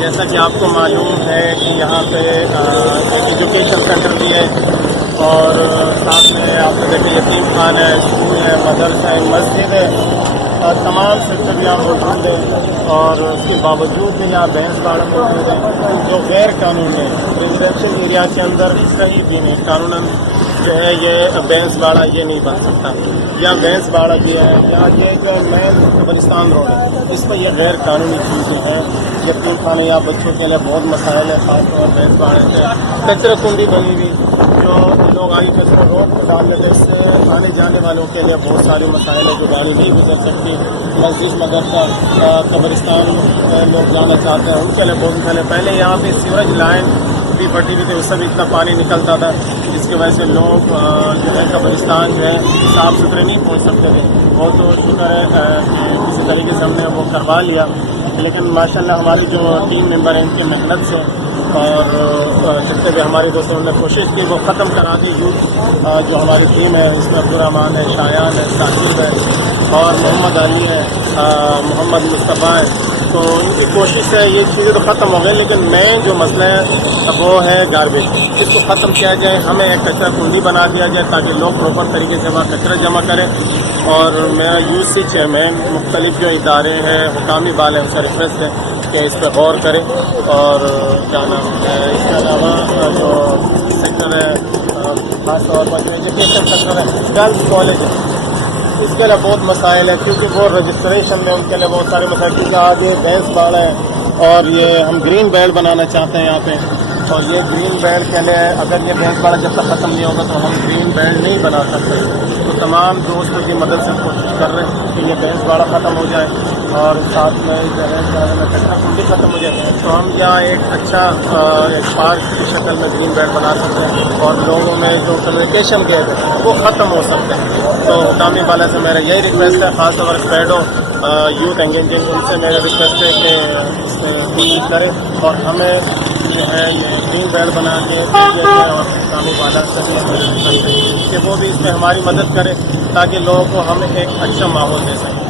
جیسا کہ آپ کو معلوم ہے کہ یہاں پہ ایک ایجوکیشن سینٹر بھی ہے اور ساتھ میں آپ نے دیکھے یتیم خانہ ہے، اسکول ہے، مدرسہ ہے، مسجد ہے، تمام سیکٹر یہاں موجود ہے اور اس کے باوجود بھی یہاں بھینس باڑہ موجود ہے جو غیر قانونی ہے۔ ریزیڈینشل ایریا کے اندر کہیں بھی نہیں قانوناً جو ہے یہ بھینس باڑہ یہ نہیں بن سکتا۔ یہاں بھینس باڑہ دیا ہے، یہاں یہ جو مین قبرستان روڈ ہے اس پر یہ غیر قانونی چیزیں ہیں۔ یتیم خانے یا بچوں کے لیے بہت مسائل ہے، خاص طور بھینس باڑے سے کچرا کنڈی بنی ہوئی جو لوگ آگے کچرا روڈ پہ ڈال دیتے، اس سے آنے جانے والوں کے لیے بہت سارے مسائل ہیں جو گاڑی نہیں گزر سکتی۔ مسجد مدرسہ قبرستان لوگ جانا چاہتے ہیں ان کے لیے بہت مسائل ہے۔ پہلے یہاں پہ سیوریج لائن بھی بٹی ہوئی تھی، اس سے بھی اتنا پانی نکلتا تھا جس کی وجہ سے لوگ جو ہے قبرستان جو ہے صاف ستھرے نہیں پہنچ سکتے تھے۔ وہ تو شکر ہے کہ کسی طریقے سے ہم نے وہ کروا لیا، لیکن ماشاءاللہ ہماری جو ٹیم ممبر ہیں ان کی محنت سے اور جتنے بھی ہمارے دوست ہیں انہوں نے کوشش کی وہ ختم کرا دی۔ یوتھ جو ہماری ٹیم ہے اس میں عبدالرحمان ہے، شایان ہے، ثاقب ہے اور محمد علی ہے، محمد مصطفیٰ ہے، تو ان کی کوشش سے یہ چیزیں تو ختم ہو گئی، لیکن مین جو مسئلہ ہے وہ ہے گاربیج۔ اس کو ختم کیا جائے، ہمیں ایک کچرا کنڈی بنا دیا جائے تاکہ لوگ پراپر طریقے سے وہاں کچرا جمع کریں۔ اور میرا یو سی چیئرمین مختلف جو ادارے ہیں حکامی بال ہیں ان سے ریکویسٹ ہے کہ اس پہ غور کریں۔ اور کیا نام ہے اس کے علاوہ جو سیکٹر ہے خاص طور پر جو ایجوکیشن سیکٹر ہے، گرلس کالج ہے، اس کے لیے بہت مسائل ہے کیونکہ وہ رجسٹریشن میں ان کے لیے بہت سارے مسائل، کیونکہ آج یہ بھینس باڑہ ہے اور یہ ہم گرین بیلٹ بنانا چاہتے ہیں یہاں پہ، اور یہ گرین بیلٹ کے لیے اگر یہ بھینس باڑہ جب تک ختم نہیں ہوگا تو ہم گرین بیلٹ نہیں بنا سکتے۔ تو تمام دوستوں کی مدد سے کوشش کر رہے ہیں کہ یہ بھینس باڑہ ختم ہو جائے اور ساتھ میں جو ہے کچرا کنڈی ختم ہو جائے تو ہم یہاں ایک اچھا ایک پارک کی شکل میں گرین بیلٹ بنا سکتے ہیں اور لوگوں میں جو کمیونیکیشن گیپ ہے وہ ختم ہو سکتے ہیں۔ تو حکامی بالا سے میرا یہی ریکویسٹ ہے، خاص طور پر پیڈو یوتھ انگیجمنٹ ان سے میرا ریکویسٹ ہے کہ اس سے کوشش کرے اور ہمیں جو ہے گرین بیلٹ بنا کے اور حکامی بالا سے بھی ہمیں ریکویسٹ ہے کہ وہ بھی اس میں ہماری مدد کرے تاکہ لوگوں کو ہم ایک اچھا ماحول دے سکیں۔